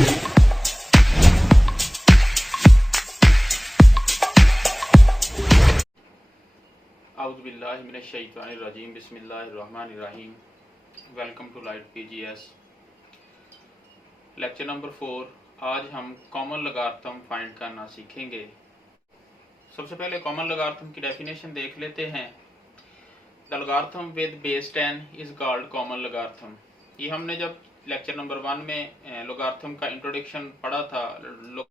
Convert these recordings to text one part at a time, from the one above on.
औज़ुबिल्लाहिमिनश्शैतानिर्रजीम बिस्मिल्लाहिर्रहमानिर्रहीम। Welcome to light PGS. Lecture number 4। आज हम कॉमन लॉगरिथम फाइंड करना सीखेंगे। सबसे पहले कॉमन लॉगरिथम की डेफिनेशन देख लेते हैं। The logarithm with base 10 is called common logarithm. ये हमने जब लेक्चर नंबर 1 में लॉगरिथम का इंट्रोडक्शन पढ़ा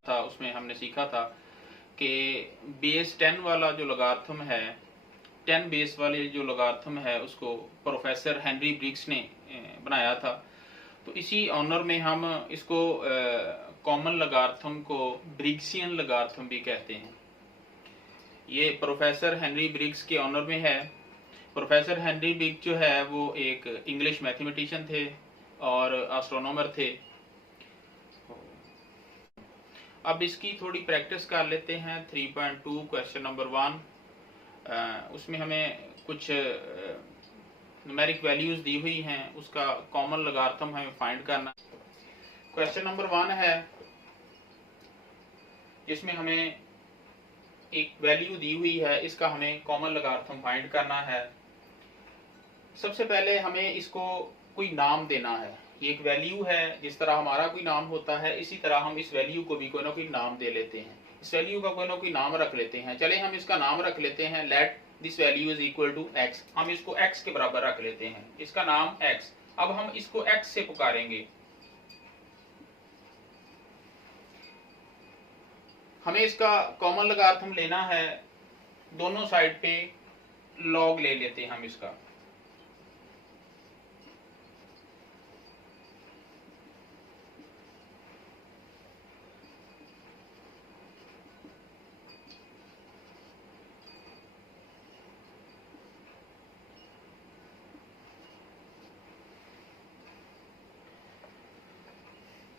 था उसमें हमने सीखा था कि बेस 10 वाला जो लॉगरिथम है, 10 बेस वाले जो लॉगरिथम है उसको प्रोफेसर हेनरी ब्रिग्स ने बनाया था। तो इसी ऑनर में हम इसको कॉमन लॉगरिथम को ब्रिग्सियन लॉगरिथम भी कहते हैं। ये प्रोफेसर हेनरी ब्रिग्स के ऑनर में है। प्रोफेसर हेनरी ब्रिग्स जो है वो एक इंग्लिश मैथमेटिशियन थे और एस्ट्रोनॉमर थे। अब इसकी थोड़ी प्रैक्टिस कर लेते हैं। 3.2 क्वेश्चन नंबर 1, उसमें हमें कुछ न्यूमेरिक वैल्यूज दी हुई हैं, उसका कॉमन लॉगरिथम हमें फाइंड करना। क्वेश्चन नंबर 1 है जिसमें हमें एक वैल्यू दी हुई है, इसका हमें कॉमन लॉगरिथम फाइंड करना है। सबसे पहले हमें इसको कोई नाम देना है। ये एक वैल्यू है, जिस तरह हमारा कोई नाम होता है इसी तरह हम इस वैल्यू को भी कोई ना कोई नाम दे लेते हैं। इस वैल्यू का कोई ना कोई नाम रख लेते हैं। चले हम इसका नाम रख लेते हैं let this value is equal to x। हम इसको x के बराबर रख लेते हैं, इसका नाम x। अब हम इसको x से पुकारेंगे। हमें इसका कॉमन लॉगरिथम लेना है, दोनों साइड पे लॉग ले लेते हैं हम इसका।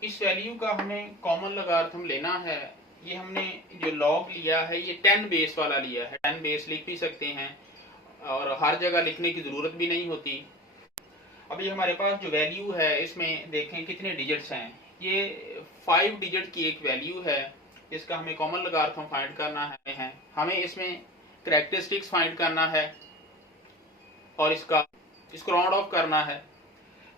इस वैल्यू का हमें कॉमन लॉगरिथम लेना है। ये हमने जो लॉग लिया है ये 10 बेस वाला लिया है। 10 बेस लिख भी सकते हैं और हर जगह लिखने की जरूरत भी नहीं होती। अब ये हमारे पास जो वैल्यू है इसमें देखें कितने डिजिट्स हैं। ये 5 डिजिट की एक वैल्यू है, इसका हमें कॉमन लॉगरिथम फाइंड करना है। हमें इसमें कैरेक्टरिस्टिक्स फाइंड करना है और इसको राउंड ऑफ करना है।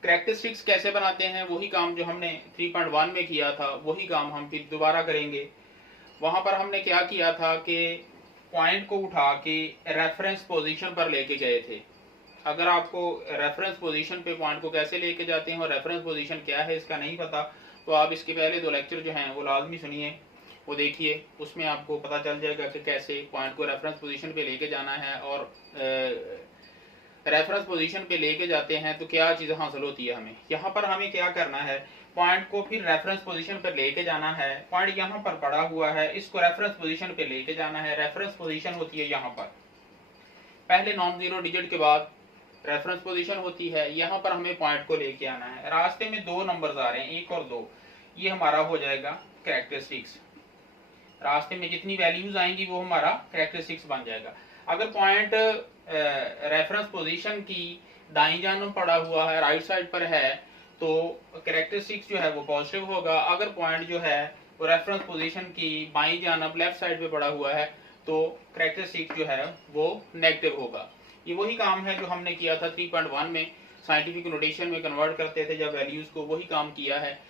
कैरेक्टरिस्टिक्स कैसे बनाते हैं, वही काम जो हमने 3.1 में किया था वही काम हम फिर दोबारा करेंगे। वहां पर हमने क्या किया था कि पॉइंट को उठा के रेफरेंस पोजीशन पर लेके गए थे। अगर आपको रेफरेंस पोजीशन पे पॉइंट को कैसे लेके जाते हैं और रेफरेंस पोजीशन क्या है इसका नहीं पता, तो आप इसके पहले 2 लेक्चर जो हैं वो लाजमी सुनिए, वो देखिए। उसमें आपको पता चल जाएगा कि कैसे पॉइंट को रेफरेंस पोजीशन पे लेके जाना है और रेफरेंस पोजीशन पे लेके जाते हैं तो क्या चीज हासिल होती है हमें। यहाँ पर हमें क्या करना है, पॉइंट को फिर रेफरेंस पोजीशन पर लेके जाना है। पॉइंट यहाँ पर पड़ा हुआ है, इसको रेफरेंस पोजीशन पे लेके जाना है। रेफरेंस पोजीशन होती है यहाँ पर, पहले नॉन जीरो डिजिट के बाद रेफरेंस पोजीशन होती है। यहाँ पर हमें पॉइंट को लेके आना है। रास्ते में 2 नंबर्स आ रहे हैं, 1 और 2। ये हमारा हो जाएगा कैरेक्टरिस्टिक्स। रास्ते में जितनी वैल्यूज आएंगी वो हमारा कैरेक्टरिस्टिक्स बन जाएगा। अगर पॉइंट रेफरेंस पोजीशन की दाईं जानब पड़ा हुआ है, राइट साइड पर है, तो कैरेक्टरिस्टिक्स जो है वो पॉजिटिव होगा। अगर पॉइंट जो है वो रेफरेंस पोजीशन की बाईं जानब लेफ्ट साइड पे पड़ा हुआ है तो कैरेक्टरिस्टिक्स जो है वो नेगेटिव होगा। ये वही काम है जो हमने किया था 3.1 में, साइंटिफिक नोटेशन में कन्वर्ट करते थे जब वैल्यूज को, वही काम किया है।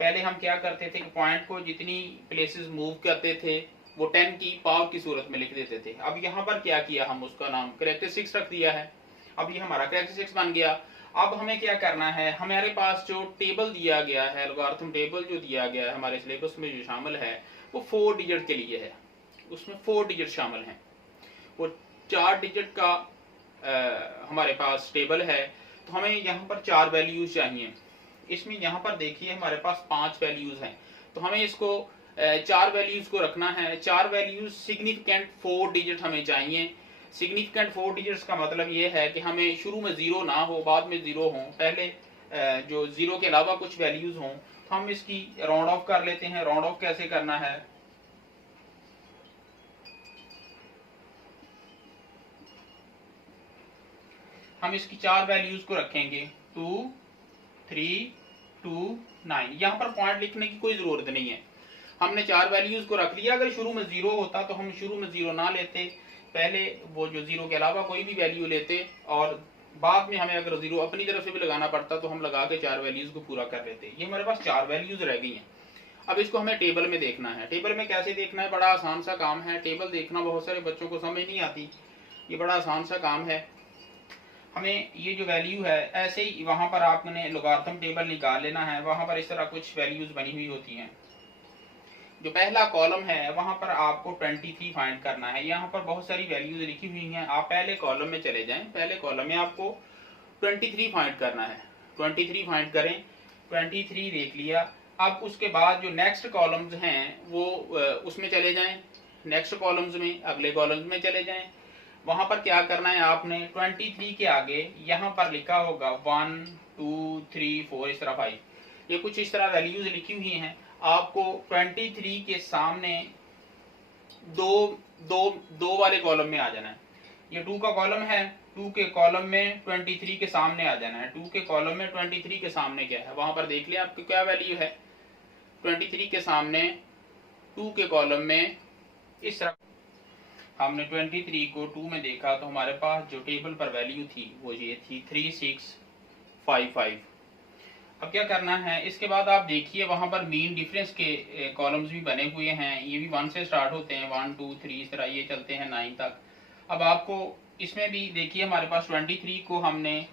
पहले हम क्या करते थे कि पॉइंट को जितनी प्लेसेस मूव करते थे वो 10 की पावर की सूरत में लिख देते थे। अब यहाँ पर क्या किया, हम उसका नाम कैरेक्टरिस्टिक्स रख दिया है। अब ये हमारा कैरेक्टरिस्टिक्स बन गया। अब हमें क्या करना है, हमारे पास जो टेबल दिया गया है, लॉगरिथम टेबल जो दिया गया है हमारे सिलेबस में जो शामिल है वो 4 डिजिट के लिए है। उसमें 4 डिजिट शामिल हैं। वो 4 डिजिट का हमारे पास टेबल है, तो हमें यहाँ पर 4 वैल्यूज चाहिए। इसमें यहाँ पर देखिए हमारे पास 5 वैल्यूज हैं, तो हमें इसको 4 वैल्यूज को रखना है। 4 वैल्यूज सिग्निफिकेंट 4 डिजिट हमें चाहिए। सिग्निफिकेंट 4 डिजिट्स का मतलब ये है कि हमें शुरू में 0 ना हो, बाद में 0 हो, पहले जो 0 के अलावा कुछ वैल्यूज हों। तो हम इसकी राउंड ऑफ कर लेते हैं। राउंड ऑफ कैसे करना है, हम इसकी 4 वैल्यूज को रखेंगे 2, 3, 2, 9। यहाँ पर पॉइंट लिखने की कोई जरूरत नहीं है, हमने 4 वैल्यूज को रख लिया। अगर शुरू में 0 होता तो हम शुरू में 0 ना लेते, पहले वो जो 0 के अलावा कोई भी वैल्यू लेते और बाद में हमें अगर 0 अपनी तरफ से भी लगाना पड़ता तो हम लगा के 4 वैल्यूज को पूरा कर लेते। ये हमारे पास 4 वैल्यूज रह गई हैं। अब इसको हमें टेबल में देखना है। टेबल में कैसे देखना है, बड़ा आसान सा काम है। टेबल देखना बहुत सारे बच्चों को समझ नहीं आती, ये बड़ा आसान सा काम है। हमें ये जो वैल्यू है ऐसे ही वहां पर आपने लोगारिथम टेबल निकाल लेना है। वहां पर इस तरह कुछ वैल्यूज बनी हुई होती हैं। जो पहला कॉलम है वहां पर आपको 23 फाइंड करना है। यहाँ पर बहुत सारी वैल्यूज लिखी हुई हैं, आप पहले कॉलम में चले जाएं। पहले कॉलम में आपको 23 फाइंड करना है। 23 फाइंड करें, 23 देख लिया। अब उसके बाद जो नेक्स्ट कॉलम्स हैं वो उसमें चले जाएं, नेक्स्ट कॉलम्स में, अगले कॉलम्स में चले जाएं। वहां पर क्या करना है, आपने 23 के आगे यहाँ पर लिखा होगा 1 2 3 4 इस तरह 5, ये कुछ इस तरह वैल्यूज लिखी हुई हैं। आपको 23 के सामने दो वाले कॉलम में आ जाना है। ये 2 का कॉलम है, 2 के कॉलम में 23 के सामने आ जाना है। 2 के कॉलम में 23 के सामने क्या है, वहां पर देख लिया आपकी क्या वैल्यू है। 23 के सामने 2 के कॉलम में इस तरह हमने 23 को 2 में देखा तो हमारे पास जो टेबल पर वैल्यू थी वो ये थी 3655। अब क्या करना है, इसके बाद आप देखिए वहां पर मीन डिफरेंस के कॉलम्स भी बने हुए हैं। ये भी 1 से स्टार्ट होते हैं, 1 2 3 इस तरह ये चलते हैं 9 तक। अब आपको इसमें भी देखिए हमारे पास 23 को हमने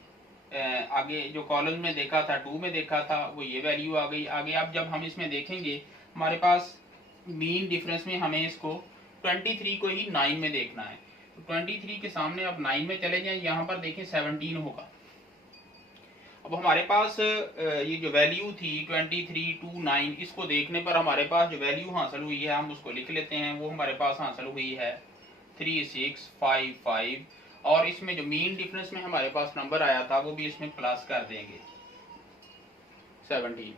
आगे जो कॉलम में देखा था, 2 में देखा था, वो ये वैल्यू आ गई आगे। अब जब हम इसमें देखेंगे हमारे पास मीन डिफरेंस में हमें इसको 23 को ही 9 में देखना है। तो 23 के सामने अब 9 में चले जाएं, यहाँ पर देखें 17 होगा। अब हमारे पास ये जो वैल्यू थी 23 2 9, इसको देखने पर हमारे पास जो वैल्यू हासिल हुई है हम उसको लिख लेते हैं। वो हमारे पास हासिल हुई है 3655 और इसमें जो मीन डिफरेंस में हमारे पास नंबर आया था वो भी इसमें प्लस कर देंगे 17।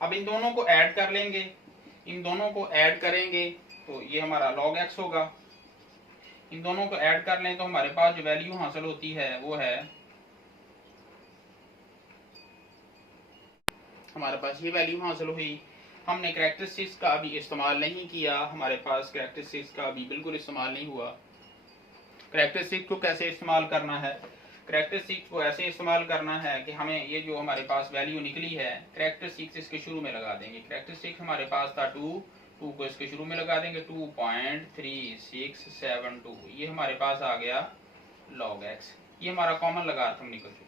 अब इन दोनों को ऐड कर लेंगे, इन दोनों को ऐड करेंगे तो ये हमारा log x होगा। इन दोनों को ऐड कर लें तो हमारे पास जो वैल्यू हासिल होती है वो है, हमारे पास ये वैल्यू हासिल हुई। हमने कैरेक्टरिस्टिक्स का अभी इस्तेमाल नहीं किया, हमारे पास कैरेक्टरिस्टिक्स का अभी बिल्कुल इस्तेमाल नहीं हुआ। कैरेक्टरिस्टिक्स को कैसे इस्तेमाल करना है, कैरेक्टरिस्टिक्स को ऐसे इस्तेमाल करना है कि हमें ये जो हमारे पास वैल्यू निकली है कैरेक्टरिस्टिक्स इसके शुरू में लगा देंगे। कैरेक्टरिस्टिक्स हमारे पास था 2 को इसके शुरू में लगा देंगे 2.3672, ये हमारे पास आ गया log x। ये हमारा कॉमन लॉगरिथम निकल चुका।